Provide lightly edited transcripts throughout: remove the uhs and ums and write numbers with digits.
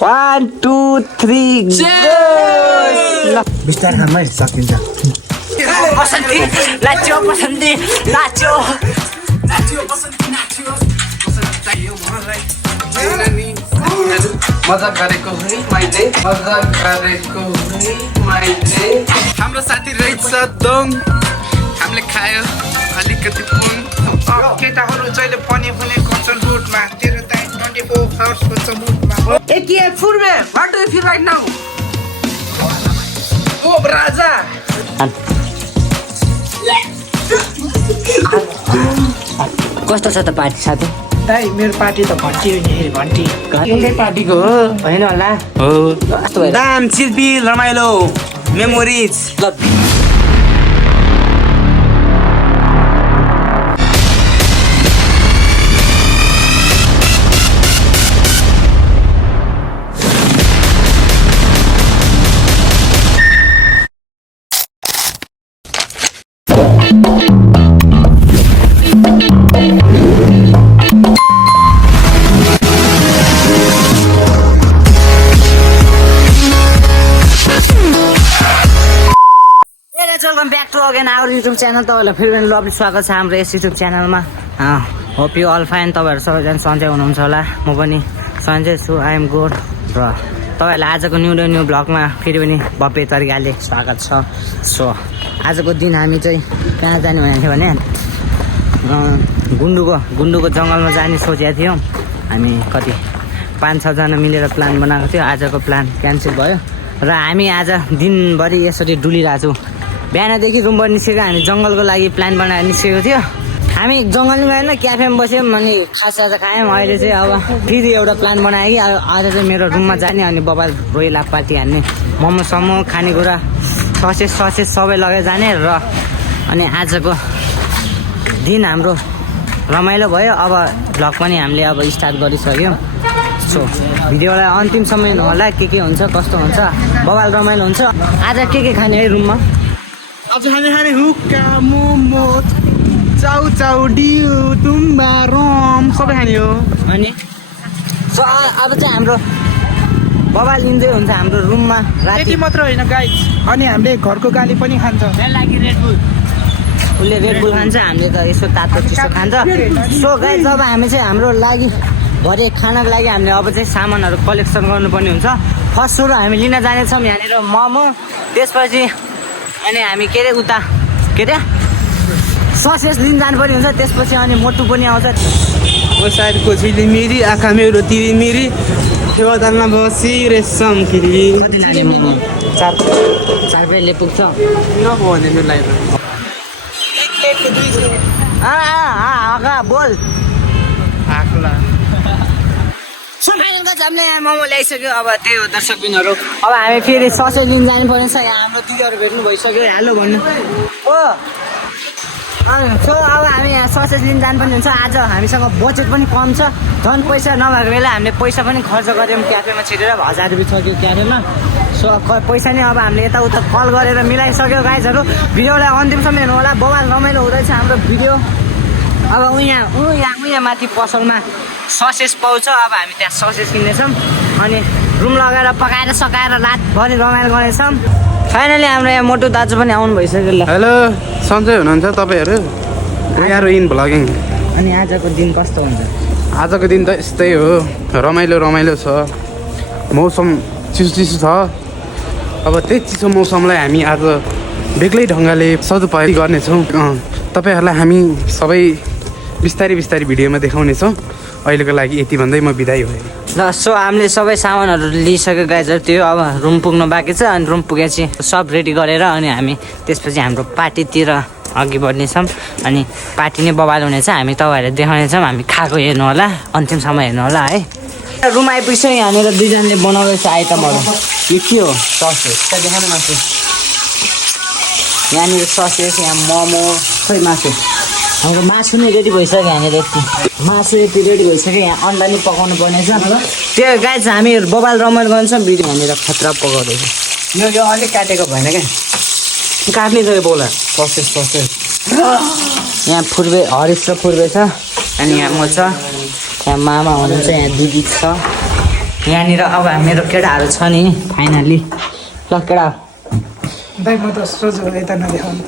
1 2 3 ल बिस्तारै खामै सकिन्छ बसन्ती नाच्यो बसन्ती नाच्यो मजा गरेको है मैले हाम्रो साथी रहेछ दङ हामीले खायो अलिकति पुन केटाहरू जहिले पनि कन्सर्ट रोडमा तेरो टाइम 24 hours को मुडमा एकिए Phurbe what do you feel right now ओ राजा कस्तो छ त पार्टी साथी दाइ मेरो पार्टी त घन्टी हो नि घन्टी एउटै पार्टीको हो होइन होला हो कस्तो भयो दाम चिलबिल रमाइलो मेमोरिज ल welcome back to again our YouTube channel तपाईँहरूलाई फेरि पनि लभली स्वागत छ हाम्रो यस युट्युब च्यानलमा होप यु अल फाइन तपाईँहरू सबैजना सन्चै हुनुहुन्छ होला म पनि सन्चै छु आई एम गुड र तपाईँहरूलाई आजको न्यू भ्लगमा फेरि पनि भव्य तरिकाले स्वागत छ सो आजको दिन हामी चाहिँ कहाँ जाने भनेको थियो भने गुन्डुको जङ्गलमा जाने सोचेको थियौँ हामी कति 5-6 जना मिलेर प्लान बनाएको थियो आजको प्लान क्यान्सल भयो र हामी आज दिनभरि यसरी डुलिरहेको छौँ बिहानदेखि रुमबाट निस्केको हामी जङ्गलको लागि प्लान बनाएर निस्केको थियो हामी जङ्गलमा गएन क्याफेमा बस्यौँ अनि खाजा खायौँ अहिले चाहिँ अब फेरि एउटा प्लान बनायो कि आज चाहिँ मेरो रुममा जाने अनि बबाल रोइला पार्टी हान्ने मोमोसमो खानेकुरा ससेस सबै लगेर जाने र अनि आजको दिन हाम्रो रमाइलो भयो अब भ्लग पनि हामीले अब स्टार्ट गरिसक्यौँ सो भिडियोलाई अन्तिमसम्म हेर्नु होला के हुन्छ कस्तो हुन्छ बबाल रमाइलो हुन्छ आज के खाने है रुममा आज खाने हुक्का मोमो चाउ डिउ तुम्बा रम सबै खाने हो अनि सो अब चाहिँ हाम्रो बबाल इन्जोय हुन्छ हाम्रो रुममा राति त्यति मात्र होइन गाइस अनि हामीले घरको गाली पनि खान्छ उसले रेडबुल खान्छ हामीले त यसो तातो चिसो खान्छ सो गाइस अब हामी चाहिँ हाम्रो लागि भरे खानको लागि हामीले अब चाहिँ सामानहरू कलेक्सन गर्नुपर्ने हुन्छ फर्स्ट सुरु हामी लिन जानेछौँ यहाँनिर मोमो त्यसपछि अनि हामी के अरे उता के अरे ससेस लिन जानुपर्ने हुन्छ त्यसपछि अनि मोटु पनि आउँछ ओ साइडको झिलिमिरी आँखा मेरो तिरिमिरी देवदानमा बसी रेशम खिरी 4 रुपियाँले पुग्छ नभने मेरो लाइफ बोल आखला फाइनलमा चाहिँ हामीले मोमो ल्याइसक्यो अब त्यही हो दर्शकबिनहरू अब हामी फेरि ससेज लिन जानु पर्ने छ यहाँ हाम्रो दिदीहरू भेट्नु भइसक्यो हेलो भन्नु हो सो अब हामी यहाँ ससेज लिन जानुपर्ने हुन्छ आज हामीसँग बजेट पनि कम छ झन् पैसा नभएको बेला हामीले पैसा पनि खर्च गऱ्यौँ क्याफेमा छिरेर 1000 रुपियाँ सक्यो क्याफेमा सो पैसा नै अब हामीले यताउता कल गरेर मिलाइसक्यो गाइजहरू भिडियोलाई अन्तिमसम्म हेर्नु होला बबाल रमाइलो हुँदैछ हाम्रो भिडियो अब उहाँ माथि पसलमा ससेस पाउँछ अब हामी त्यहाँ ससेस किन्नेछौँ अनि रुम लगाएर पकाएर सकाएर रातभरि रमाइलो गर्नेछौँ फाइनली हाम्रो यहाँ मोटो दाजु पनि आउनु भइसक्यो ल हेलो सन्चै हुनुहुन्छ तपाईँहरू यहाँ इन भ्लगिङ अनि आजको दिन कस्तो हुन्छ आजको दिन त यस्तै हो रमाइलो छ मौसम चिसो छ अब त्यही चिसो मौसमलाई हामी आज बेग्लै ढङ्गले सदुपयोग गर्नेछौँ तपाईँहरूलाई हामी सबै बिस्तारै भिडियोमा देखाउनेछौँ अहिलेको लागि यति भन्दै म बिदाई भएँ ल सो हामीले सबै सामानहरू लिइसक्यो गाइजहरू त्यो अब रुम पुग्नु बाँकी छ अनि रुम पुगेपछि सब रेडी गरेर अनि हामी त्यसपछि हाम्रो पार्टीतिर अघि बढ्नेछौँ अनि पार्टी नै बबाल हुनेछ हामी तपाईँहरूलाई देखाउनेछौँ हामी खाएको हेर्नु होला अन्तिमसम्म हेर्नु होला है रुम आइपुग्छ यहाँनिर दुईजनाले बनाउँदैछ आइटमहरू यो के हो ससेस देखाउनु मासु यहाँनिर ससेस यहाँ मोमो खोइ मासु हाम्रो मासु नै रेडी भइसक्यो यहाँनिर यति मासु यति रेडी भइसक्यो यहाँ अन्डा नि पकाउनु पर्ने छ त्यो गाइज हामी बबाल रमाइलो गर्छ भिडियो यहाँनिर खतरा पकाउँदैछ यो अलिक काटेको भएन क्या काट्ने गयो बोला ससेस यहाँ फुर्बे हरिस र फुर्बे छ अनि यहाँ म छ यहाँ मामा हुनुहुन्छ यहाँ दिदी छ यहाँनिर अब मेरो केटाहरू छ नि फाइनल्ली ल केटा दाइ म त सोझो यता नदेखाउनु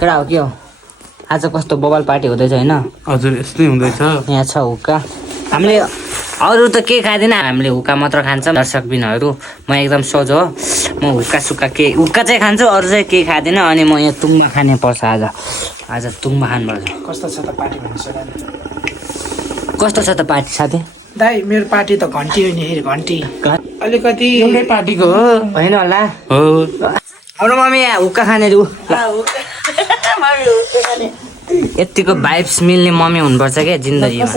केटा हो के हो आज कस्तो बबाल पार्टी हुँदैछ होइन हजुर यस्तै हुँदैछ यहाँ छ हुक्का हामीले अरू त के खाँदैन हामीले हुक्का मात्र खान्छ दर्शकबिनहरू म एकदम सोझो हो म हुक्का सुक्का के हुक्का चाहिँ खान्छु अरू चाहिँ केही खाँदिनँ अनि म यहाँ तुङमा खाने पर्छ आज तुङमा खानुपर्छ कस्तो छ त पार्टी भन्नु सोधा कस्तो छ त पार्टी साथी दाइ मेरो पार्टी त घन्टी हो नि घन्टी अलिकति एउटै पार्टीको हो होइन होला हो हाम्रो मम्मी यहाँ हुक्का खाने उ यतिको भाइब्स मिल्ने मम्मी हुनुपर्छ क्या जिन्दगीमा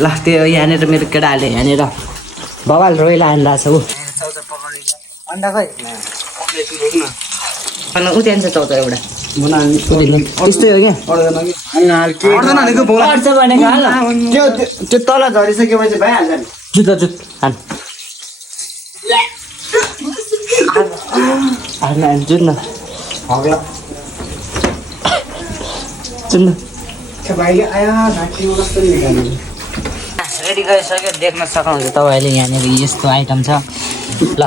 ल त्यो यहाँनिर मेरो केटाहरूले यहाँनिर बबाल रोइला हानिरहेको छ ऊ अन्डा खै उ त्यहाँ छ चौध एउटा त्यस्तै हो क्या अड्छ भनेको हाल न। त्यो तल झरिसकेपछि भइहाल्छ नि जुत्ता हान हान जुत्न हग्ला जुत्न भाइले आया घाँटीमा कस्तो निकाल्नु रेडी गरिसक्यो देख्न सक्नुहुन्छ तपाईँहरूले यहाँनिर यस्तो आइटम छ ल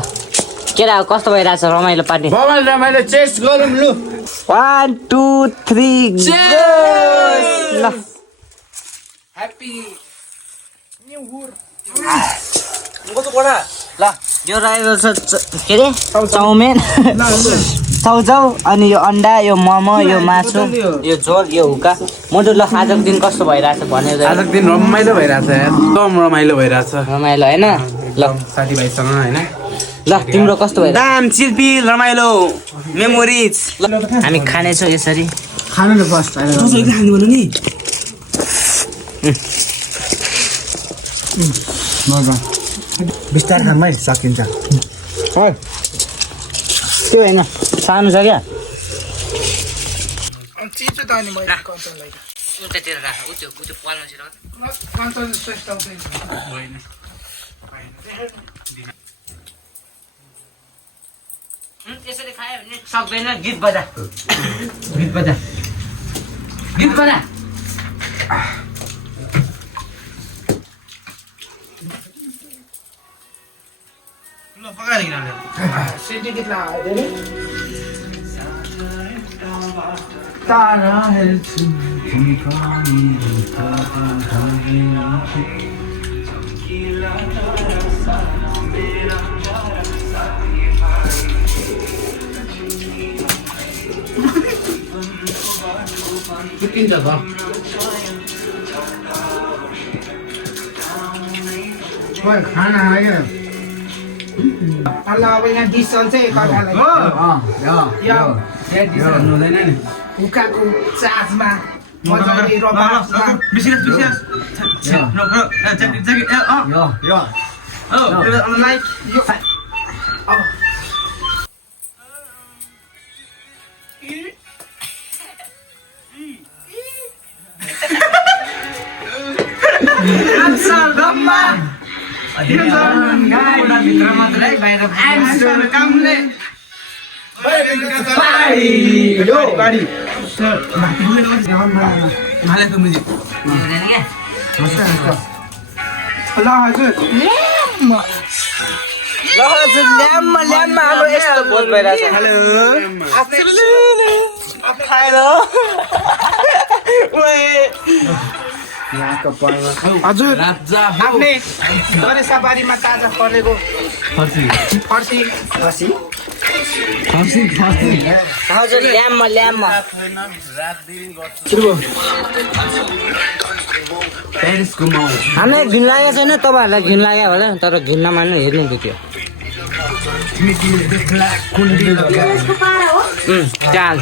केटा कस्तो भइरहेछ रमाइलो पार्टी बबाल रमाइलो चेस्ट गरौँ लु 1 2 3 ल ह्याप्पी ल यो रहेको छ के अरे चाउमिन चाउचाउ अनि यो अन्डा यो मोमो यो मासु यो झोल यो हुक्का मोटो ल आजको दिन कस्तो भइरहेछ भनेर आजको दिन रमाइलो भइरहेछ एकदम रमाइलो भइरहेछ रमाइलो होइन ल साथीभाइसँग होइन ल तिम्रो कस्तो भइरहेछ दाम चिल्पी रमाइलो मेमोरिज हामी खानेछौँ यसरी खानु न फर्स्ट खानु भन्नु नि बिस्तारै खामै सकिन्छ त्यो होइन सानो छ क्या चिसो त अनि मैले कन्ट्रोल उतातिर राख उ त्यो पाल्नुतिर कन्ट्रोल श्रेष्ठ यसरी खायो भने सक्दैन गीत बजा गीत बजा गीत बजा ल पकाएर किनले सिटी गीत ला हेरे तारा हेर्छु चिकिन्छ त खाना आयो अल्लाह अब यहाँ डिस चल्छ कतालाई हुँदैन नि हुक्काको चार्जमा मजाले रबार्समा लाइक यो हजुर आफ्नै गरे सवारीमा ताजा फलेको फर्सी हजुर ल्याम्मा ल्याम्मा हामीलाई घिन लागेको छैन तपाईँहरूलाई घिन लाग्यो होला तर घिन नमान्नु हेर्नु त त्यो चाल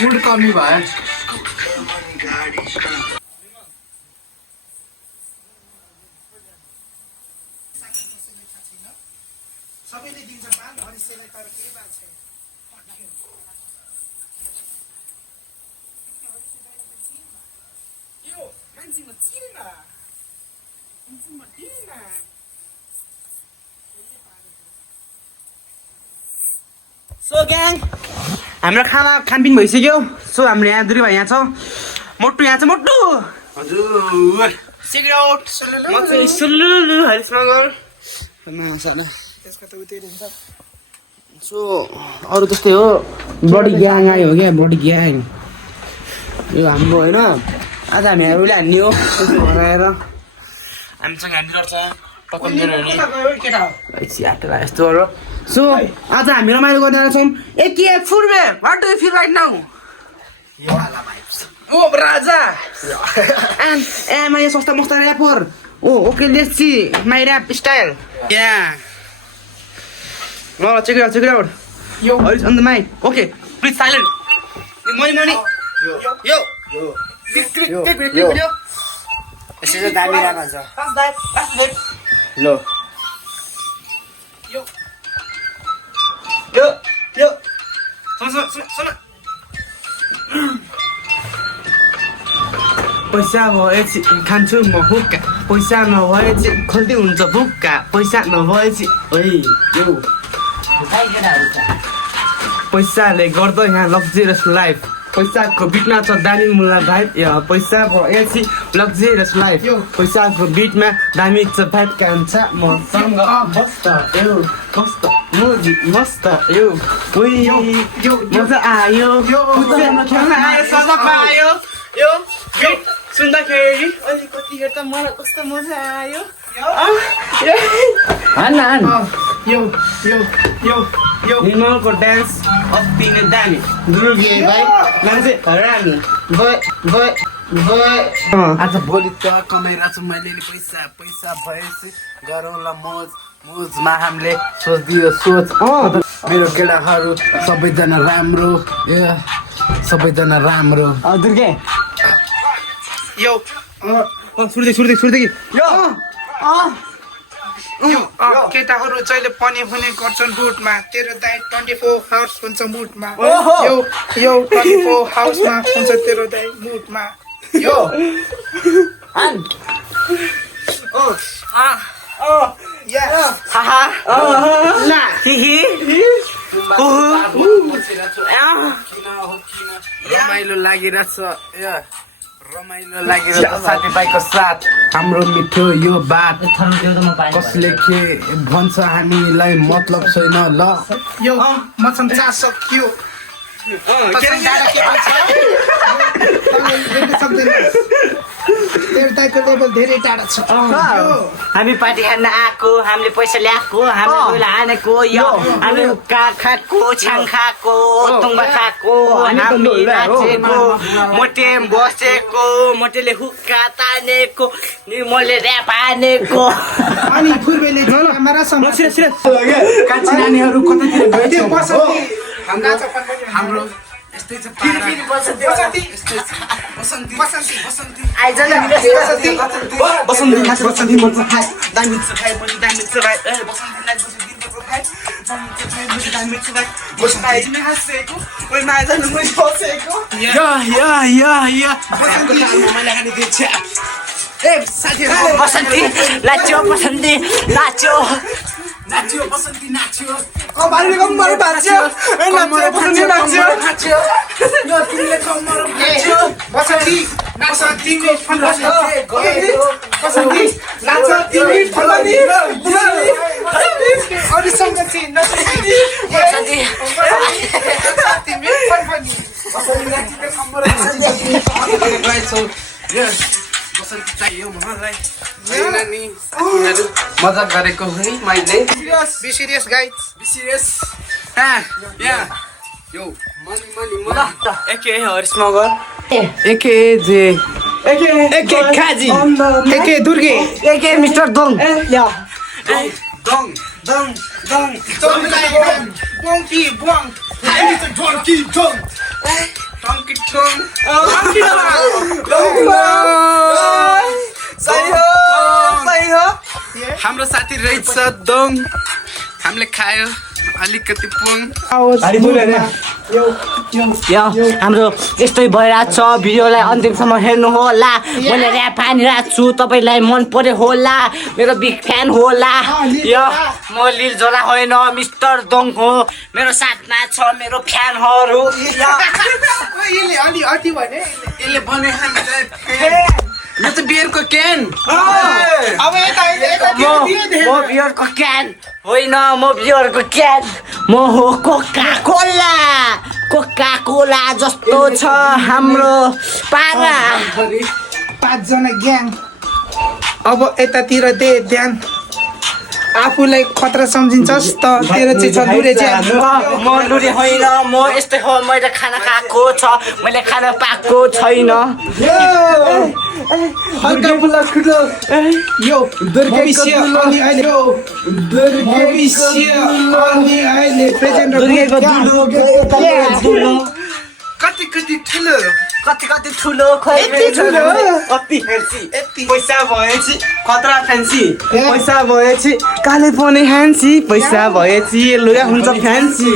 मुड कमी भयो सबैले दिन्छ बाल हरिसेलाई तर केही बाल छैन यो मान्छेमा चिरेन मान्छेमा डिरेन So gang, हाम्रो खानपिन भइसक्यो सो हाम्रो यहाँ दुरी भाइ यहाँ छ मोटु यहाँ छ मोटु हजुर सिक्रेट आउट म चाहिँ सुल्लु हरिसमगर सो अरू त्यस्तै हो बडी ग्याङ आयो हो क्या बडी ग्याङ यो हाम्रो होइन आज हामीहरूले हान्ने हो भएर हामीसँग हान्ने गर्छ यस्तोहरू सो आज हामी रमाइलो गर्ने छौँ ए के Phurbe what do you feel right now ओ राजा and am I a sosta mosta rapper oh okay let's see my rap style yeah no check it out yo it's on the mic okay please silent money yo यसरी दामी राख्छ lo yo सुन पैसा भएपछि खान्छु म हुक्का पैसा नभएपछि खल्ती हुन्छ भुक्का पैसा नभएपछि पैसाले गर्दा यहाँ लग्जरियस लाइफ पैसाको बिटमा छ दामी मुला भाइब पैसा भएपछि लग्जरियस लाइफ पैसाको बिटमा दामी छ भाइब कान्छ मसँग मस्त मस्त मजा आयो सजा पायो सुन्दाखेरि अलिकतिखेर त मलाई कस्तो मजा आयो निर्मलको डान्स अति नै दामी दुर्गे भाइ मान्छे रानी आज भोलि त कमाइरहेको छु मैले पैसा भएपछि गरौँला मोजमा हामीले सोचिदियो सोच मेरो केटाहरू सबैजना राम्रो सबैजना राम्रो दुर्गे यो सुर्दै केटाहरू जहिले पनि गर्छन् बुटमा तेरो दाइ 24 आवर्स हुन्छ मुडमा यो 24 हाउसमा हुन्छ तेरो दाइ मुडमा यो रमाइलो लागिरहेछ साथीभाइको साथ हाम्रो मिठो यो बात कसले के भन्छ हामीलाई मतलब छैन ल यो मछम चा सक्यो तेरो दाइको लेभल धेरै टाढा छ हामी पार्टी खान आएको हामीले पैसा ल्याएको हामीले कोइला हानेको यो हामीले हुक्का खाएको छ्याङ खाएको तुम्बा खाएको हामी नाचेको मोटे बसेको मोटेले हुक्का तानेको निर्मलले ऱ्याप हानेको अनि फुर्बेले क्यामेरा समातेर कान्छी नानीहरू कतातिर गयो हाम्रो यस्तै छ बसन्ती नाच्यो बसन्ती नाच्यो नाच्यो बसन्ती नाच्यो बसन्ती चाहियो मलाई मजा गरेको है मैले बी सिरियस गाइज यो एके हरिसमगर एके जे एके खाजी एके दुर्गे एके मिस्टर दोङ दङ बोंकी बोंग हाम्रो साथी रहेछ दङ हामीले खायो अलिकति पुङ यो हाम्रो यस्तै भइरहेको छ भिडियोलाई अन्तिमसम्म हेर्नु होला मैले ऱ्याप हानिरहेको छु तपाईँलाई मन पर्यो होला मेरो बिग फ्यान होला यो म लिल झोला होइन मिस्टर दोङ हो मेरो साथमा छ मेरो फ्यानहरू यसले अलि अति भने यसले भने यो त बियरको क्यान अब यता म बियरको क्यान होइन म बियरको क्यान म हो कोका कोला कोका कोला जस्तो छ हाम्रो पारा 5 जना ग्याङ अब यतातिर दे ध्यान आफूलाई खतरा सम्झिन्छस् त तेरो चाहिँ छ लुरे ज्यान म लुरे होइन म यस्तै हो मैले खाना खाएको छ मैले खाना पाएको छैन हल्का बुला खुलो यो भविष्य अनि अहिले भविष्य अनि अहिले प्रेजेन्ट कति कति ठुलो कति कति ठुलो खै ठुलो कति फ्यान्सी पैसा भएपछि खतरा फ्यान्सी पैसा भएपछि काले पनि ह्यान्सी पैसा भएपछि लुगा हुन्छ फ्यान्सी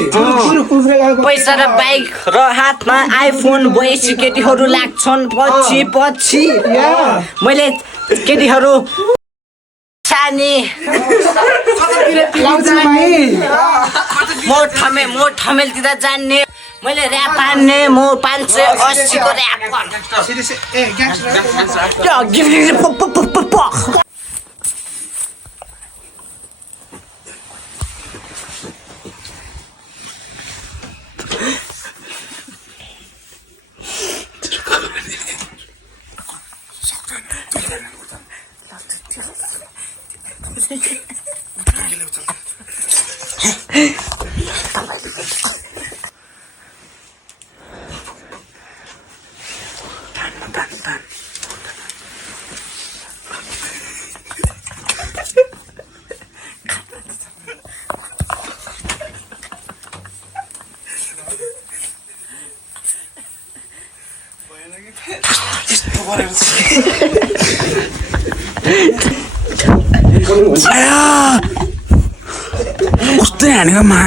पैसा र बाइक र हातमा आइफोन भएपछि केटीहरू लाग्छन् पछि पछि मैले केटीहरू सानी म ठमेलतिर जान्ने मैले ऱ्याप हान्ने म 580 को ऱ्याप कस्तो हानेको मा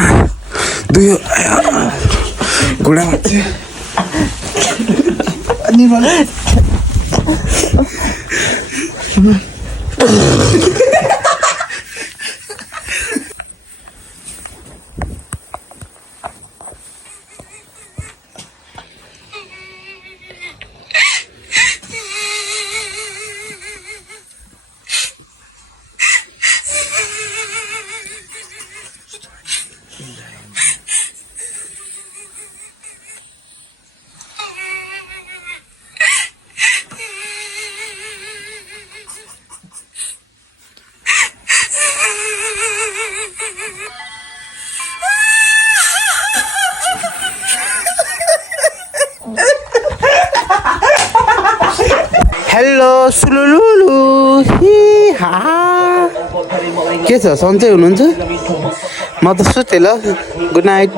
दुई घुँडा हेलो सुलुलुलु हिहा के छ सन्चै हुनुहुन्छ म त सुतेँ ल गुड नाइट